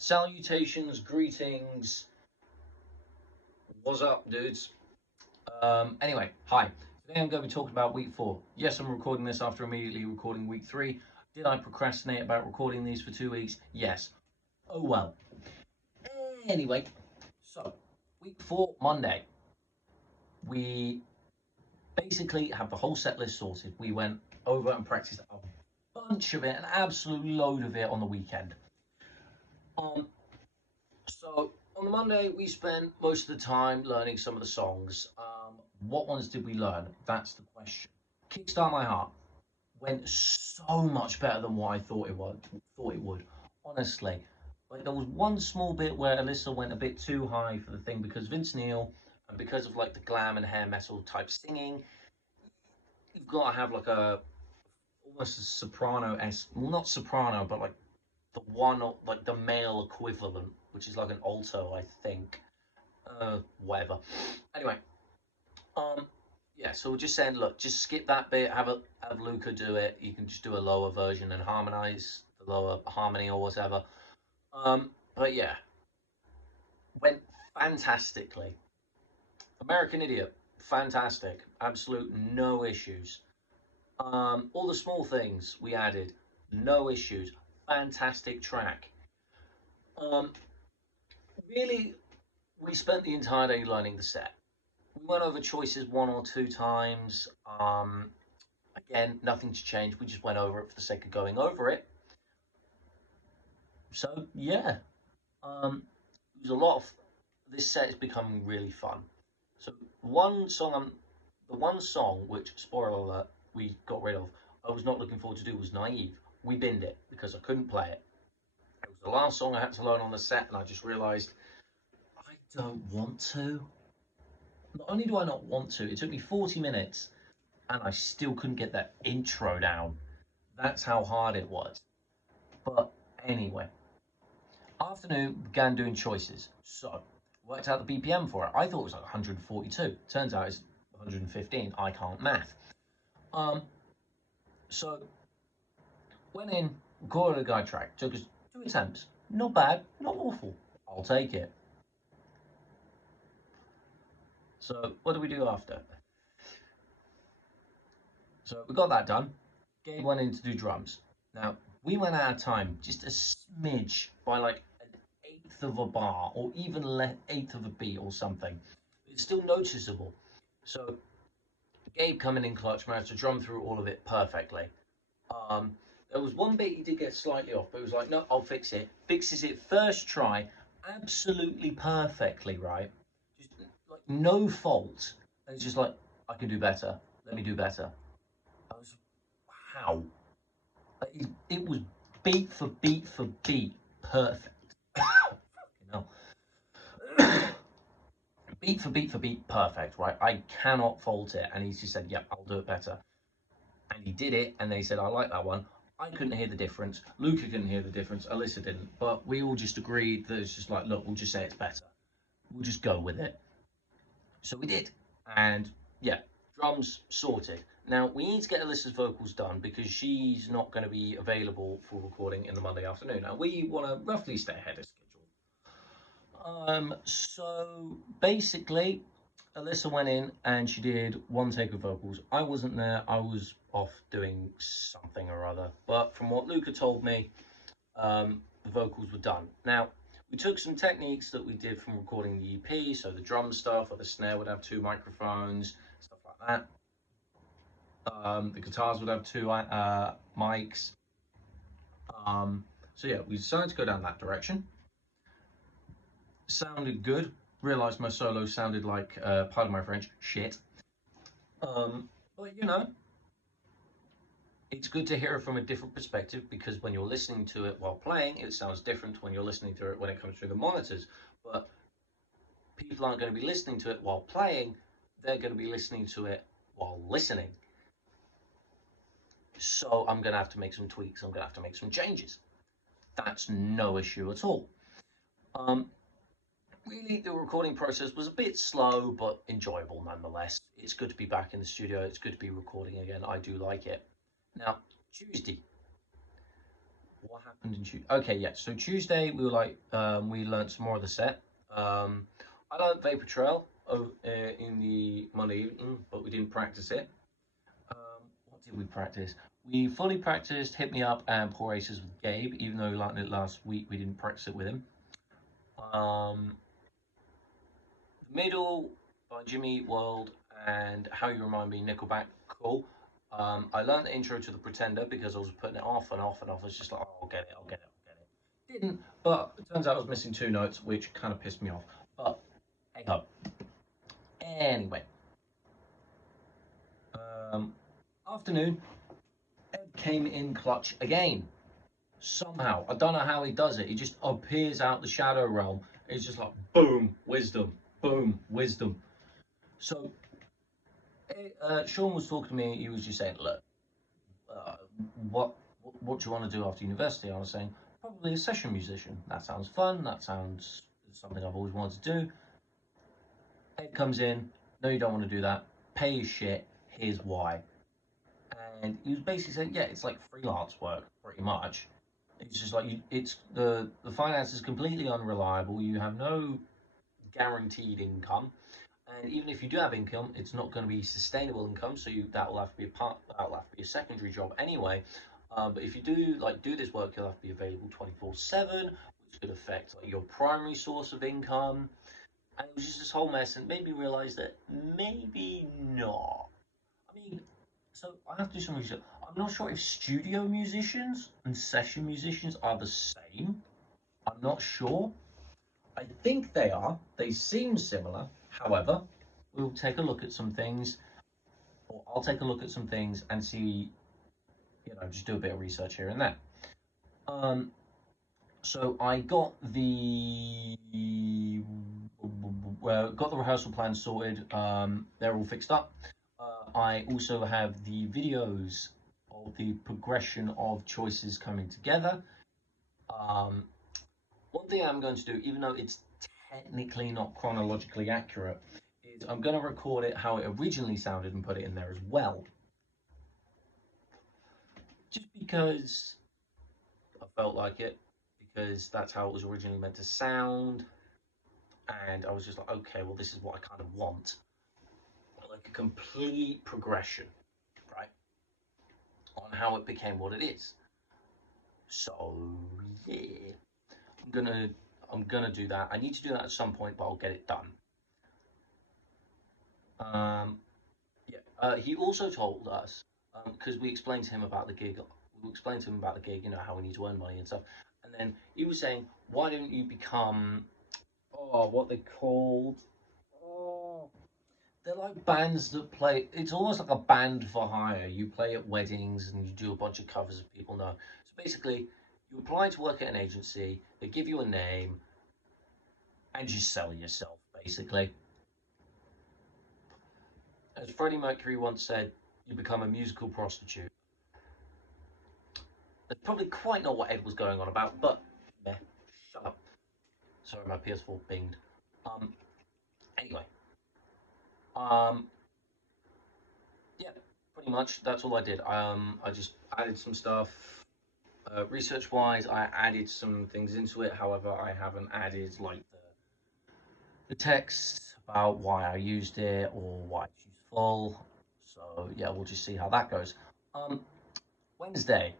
Salutations, greetings. What's up, dudes? Anyway, hi. Today I'm going to be talking about week 4. Yes, I'm recording this after immediately recording week 3. Did I procrastinate about recording these for 2 weeks? Yes. Oh well. Anyway, so week 4, Monday. We basically have the whole set list sorted. We went over and practiced a bunch of it, an absolute load of it on the weekend. Um, So on the Monday, we spent most of the time learning some of the songs. What ones did we learn? That's the question. Kickstart My Heart went so much better than what I thought it would. Honestly, like there was one small bit where Alyssa went a bit too high for the thing because Vince Neil and because of like the glam and hair metal type singing. You've got to have like a almost a soprano s, well, not soprano, but like the one like the male equivalent, which is like an alto, I think. Whatever. Anyway, um, yeah. So we're just saying, look, just skip that bit. Have Luca do it. You can just do a lower version and harmonize the lower harmony or whatever. But yeah, went fantastically. American Idiot, fantastic. Absolute no issues. All the small things we added, no issues. Fantastic track. Um, really, we spent the entire day learning the set. We went over choices one or two times. Again, nothing to change. We just went over it for the sake of going over it. So yeah, it was a lot of. This set is becoming really fun. So the one song which, spoiler alert, we got rid of. I was not looking forward to do was Naive. We binned it because I couldn't play it. It was the last song I had to learn on the set, and I just realised I don't want to. Not only do I not want to, it took me 40 minutes and I still couldn't get that intro down. That's how hard it was. But anyway, afternoon began doing choices. So worked out the BPM for it. I thought it was like 142. Turns out it's 115. I can't math. Um, so went in, recorded a guide track. Took us 2 attempts. Not bad, not awful. I'll take it. So what do we do after? So we got that done. Gabe went in to do drums. Now we went out of time just a smidge by like an eighth of a bar or even eighth of a beat or something. It's still noticeable. So Gabe coming in clutch managed to drum through all of it perfectly. Um, there was one bit he did get slightly off, but he was like, "No, I'll fix it." Fixes it first try, absolutely perfectly, right? Just like no fault. And it's just like, I can do better. Let me do better. I was, how? Like, it was beat for beat for beat perfect. You know, beat for beat for beat perfect, right? I cannot fault it. And he just said, "Yep, I'll do it better." And he did it, and they said, "I like that one." I couldn't hear the difference. Luca couldn't hear the difference. Alyssa didn't. But we all just agreed that it's just like, look, we'll just say it's better. We'll just go with it. So we did. And yeah, drums sorted. Now we need to get Alyssa's vocals done because she's not going to be available for recording in the Monday afternoon. And we want to roughly stay ahead of schedule. So basically, Alyssa went in and she did one take of vocals. I wasn't there. I was off doing something or other. But from what Luca told me, the vocals were done. Now, we took some techniques that we did from recording the EP, so the drum stuff, or the snare would have 2 microphones, stuff like that. The guitars would have 2 mics. So yeah, we decided to go down that direction. Sounded good. Realised my solo sounded like, pardon my French, shit. But you know, it's good to hear it from a different perspective because when you're listening to it while playing, it sounds different when you're listening to it when it comes through the monitors. But people aren't going to be listening to it while playing, they're going to be listening to it while listening. So I'm going to have to make some tweaks, I'm going to have to make some changes. That's no issue at all. Really, the recording process was a bit slow, but enjoyable nonetheless. It's good to be back in the studio, it's good to be recording again. I do like it. Now, Tuesday. what happened in Tuesday? Okay, yeah. So Tuesday we were like, we learned some more of the set. I learned Vapor Trail in the Monday evening, but we didn't practice it. What did we practice? We fully practiced Hit Me Up and Poor Aces with Gabe, even though we learned it last week, we didn't practice it with him. The Middle by Jimmy Eat World and How You Remind Me, Nickelback, cool. I learned the intro to The Pretender because I was putting it off and off and off. I was just like, oh, I'll get it, I'll get it, I'll get it. Didn't, but it turns out I was missing 2 notes, which kind of pissed me off. But hey ho. Anyway, afternoon, Ed came in clutch again. Somehow, I don't know how he does it. He just appears out the shadow realm. It's just like boom, wisdom, boom, wisdom. So Sean was talking to me. He was just saying, "Look, uh, what what do you want to do after university?" I was saying, "Probably a session musician. That sounds fun. That sounds something I've always wanted to do." Ed comes in. No, you don't want to do that. Pay your shit. Here's why. And he was basically saying, "Yeah, it's like freelance work, pretty much. It's just like it's the finance is completely unreliable. You have no guaranteed income." And even if you do have income, it's not going to be sustainable income. So that will have to be that will have to be a secondary job anyway. But if you do this work, you'll have to be available 24/7, which could affect like your primary source of income. And it was just this whole mess, and made me realize that maybe not. I mean, so I have to do some research. I'm not sure if studio musicians and session musicians are the same. I'm not sure. I think they are. They seem similar. However, we'll take a look at some things, or I'll take a look at some things and see, just do a bit of research here and there. Um, so I got the rehearsal plan sorted. They're all fixed up. I also have the videos of the progression of choices coming together. Um, One thing I'm going to do, even though it's technically not chronologically accurate, is I'm going to record it how it originally sounded and put it in there as well. Just because I felt like it, because that's how it was originally meant to sound. And I was just like, okay, well, this is what I kind of want. Like a complete progression, right? On how it became what it is. So, yeah. I'm gonna I'm gonna do that. I need to do that at some point, but I'll get it done. Um, Yeah. He also told us because we explained to him about the gig. We explained to him about the gig. How we need to earn money and stuff. And then he was saying, "Why don't you become what they called? Oh, they're like bands that play. It's almost like a band for hire. You play at weddings and you do a bunch of covers that people know. So basically, you apply to work at an agency. They give you a name, and you sell yourself. Basically, as Freddie Mercury once said, you become a musical prostitute." That's probably quite not what Ed was going on about, but meh, shut up. Sorry, my PS4 binged. Um, anyway, um, yeah, pretty much that's all I did. I just added some stuff. Research-wise, I added some things into it. However, I haven't added like the text about why I used it or why it's useful. So yeah, we'll just see how that goes. Um, Wednesday.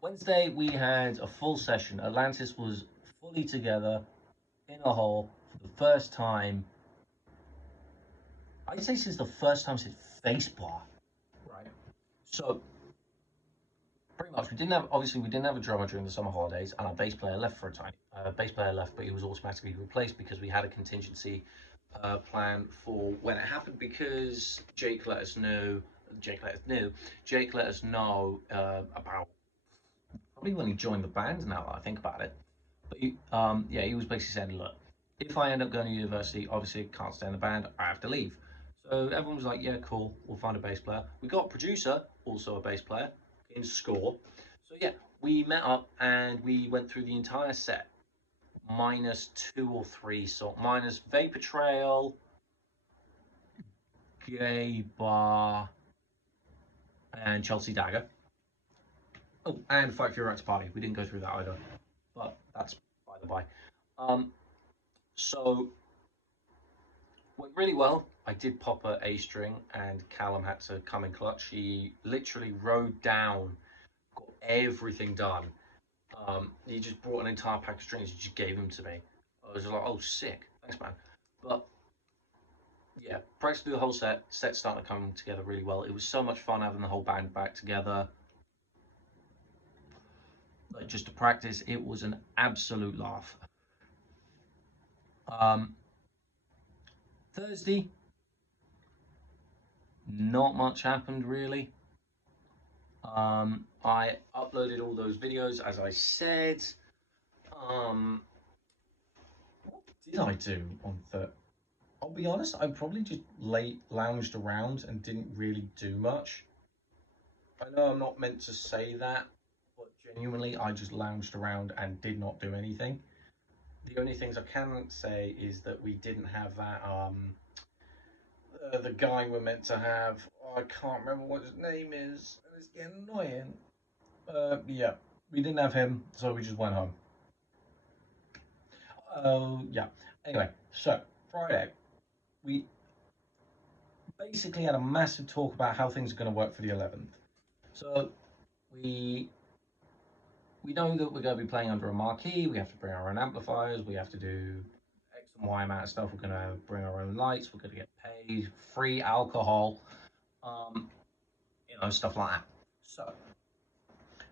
Wednesday we had a full session. Atlantis was fully together in a hole for the first time. I'd say since the first time since Facebar, right? So pretty much, we didn't have a drummer during the summer holidays, and our bass player left for a time. Bass player left, but he was automatically replaced because we had a contingency plan for when it happened because Jake let us know. Jake let us know about probably when he joined the band. Now that I think about it, but he was basically saying, look, if I end up going to university, obviously can't stay in the band, I have to leave. So everyone was like, yeah, cool, we'll find a bass player. We got a producer, also a bass player, in Score. So yeah, we met up and we went through the entire set, minus 2 or 3 songs, minus Vapor Trail, Gay Bar, and Chelsea Dagger. Oh, and Fight for Your Right to Party. We didn't go through that either, but that's by the by. Um, so went really well. I did pop a A string, and Callum had to come in clutch. He literally rode down, got everything done. He just brought an entire pack of strings and just gave them to me. I was like, oh, sick. Thanks, man. But yeah, practically the whole set started coming together really well. It was so much fun having the whole band back together. Like just to practice, it was an absolute laugh. Um, Thursday, not much happened really. I uploaded all those videos as I said. Um, what did I do on Thursday? I'll be honest, I probably just lounged around and didn't really do much. I know I'm not meant to say that, but genuinely, I just lounged around and did not do anything. The only things I can say is that we didn't have that. The guy we're meant to have. Oh, I can't remember what his name is, and it's getting annoying. Yeah, we didn't have him, so we just went home. Oh, yeah. Anyway, so Friday, we basically had a massive talk about how things are going to work for the 11th. So we we know that we're going to be playing under a marquee. We have to bring our own amplifiers. We have to do X and Y amount of stuff. We're going to bring our own lights. We're going to get paid, free alcohol, um, stuff like that. So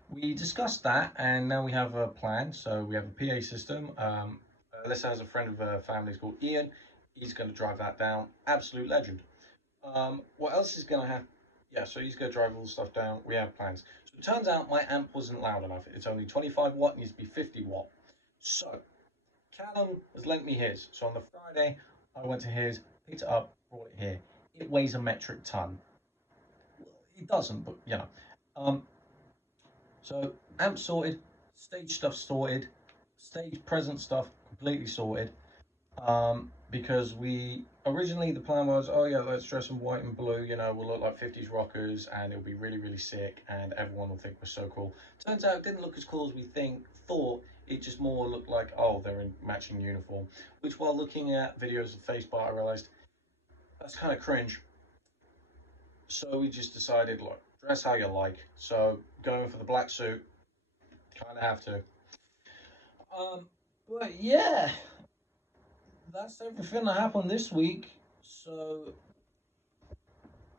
we discussed that, and now we have a plan. So we have a PA system. Alyssa has a friend of her family called Ian. He's going to drive that down. Absolute legend. What else is going to happen? Yeah, so he's going to drive all the stuff down. We have plans. So it turns out my amp wasn't loud enough. It's only 25 watt, needs to be 50 watt. So Callum has lent me his. So on the Friday, I went to his, picked it up, brought it here. It weighs a metric ton. It doesn't, but you know. Um, so amp sorted, stage stuff sorted, stage present stuff completely sorted. Because we originally the plan was, oh yeah, let's dress in white and blue, we'll look like 50s rockers and it'll be really, really sick and everyone will think we're so cool. Turns out it didn't look as cool as we thought. It just more looked like, oh, they're in matching uniform. Which, while looking at videos of Facebar, I realized that's kind of cringe. So we just decided, look, dress how you like. So going for the black suit, kind of have to. Um, but yeah, that's everything that happened this week. So,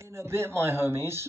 in a bit, my homies,